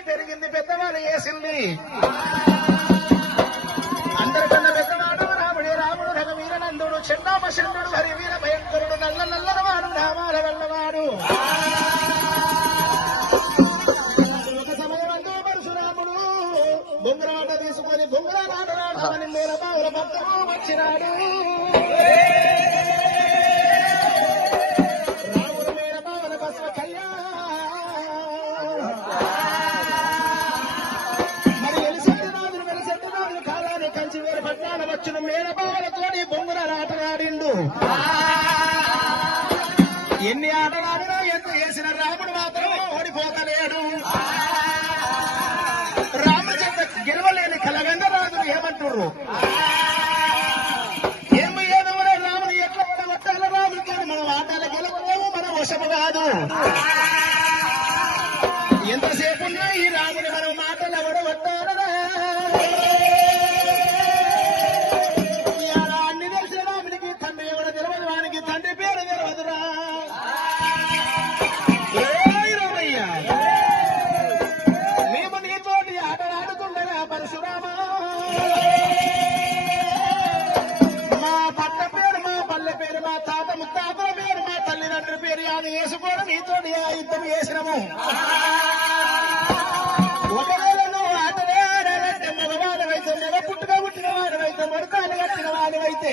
పుట్టింది పెరిగింది పెద్దవాళ్ళు వేసింది అందరికన్నా పెద్దవాడు రాముడే రాముడు రఘువీరనందుడు చెన్నామశందుడు హరి వీర భయంకరుడు నల్ల నల్లవాడు రామాల వెళ్ళవాడు ఒక సమయమందు పరశురాముడు బొంగరాట తీసుకొని బొంగరాట రాడమని మేర బావుల భక్తము వచ్చినాడు. కంచి వచ్చిన మేనబావలతోని బొంగుల ఆటలాడిండు ఎన్ని ఆటలాడినా ఎంత వేసిన రాముడు మాత్రం ఓడిపోతలేడు. రామచంద్ర చెంత గెలవలేని కలగండరాజులు ఏమంటుర్రు? ఏమి ఏదవరే రాముడు ఎట్లా ఓడగొట్టాల రాముడితో మనం ఆటలు గెలవలేము మన వశము కాదు. ఎంతసేపు తల్లిదండ్రుల వేసుకోవడం నీతో యుద్ధం చేసినము. ఒకవేళ నువ్వు ఆటలే ఆడాలంటే మగవాడవైతే మగ పుట్టుక పుట్టిన వాడవైతే మడతాలు కట్టిన వాడవైతే.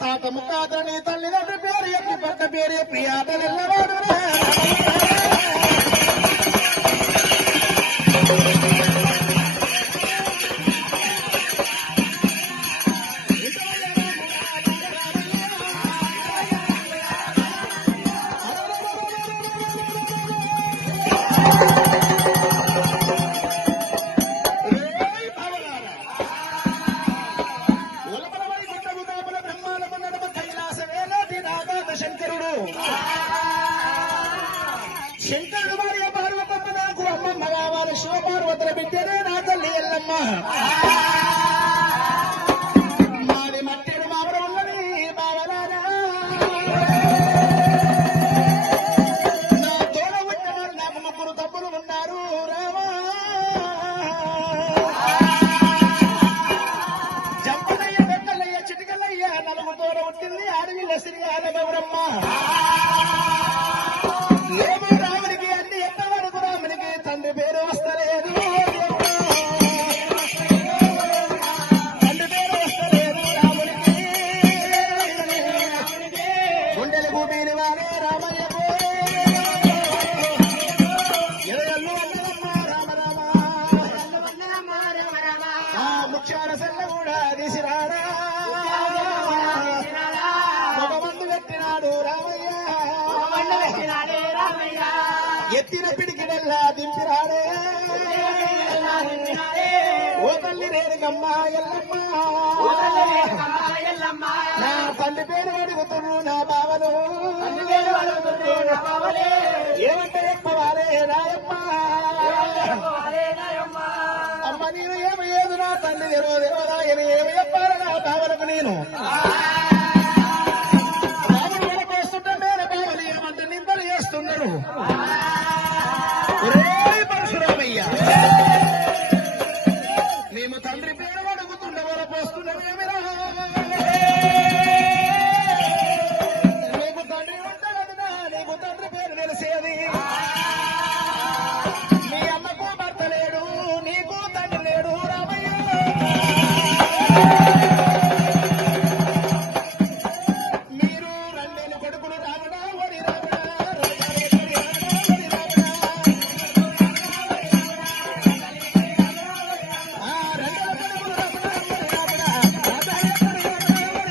తాత ముత్తాత నీ తల్లిదండ్రుల పేరు ఎప్పి పట్ట పేరు ఎప్పి ఆటలు వెళ్ళవాడు శంకరుడు శంకరుడు భార్య పార్వతమ్మ నాకు అమ్మమ్మ కావాలి. శివపార్వతుల బిడ్డనే నా తల్లి ఎల్లమ్మ. ఎత్తిన పిడికిడల్లా దింపిరాడే ఓ రేణుకమ్మ ఎల్లమ్మ. నా తల్లి పేరు అడుగుతుడు నా బావను ఏమంటే ఎక్కువారే రాయమ్మ అమ్మ నేను ఏమి ఏదు నా తల్లి ఎరువు తెరవదా ఏమి చెప్పారు నా బావలకు నేను. రాముడు వస్తుంటే మేర బావలు ఏమంటే నిందలు చేస్తున్నారు పేరు అడుగుతుండే వాళ్ళ పోస్తుండే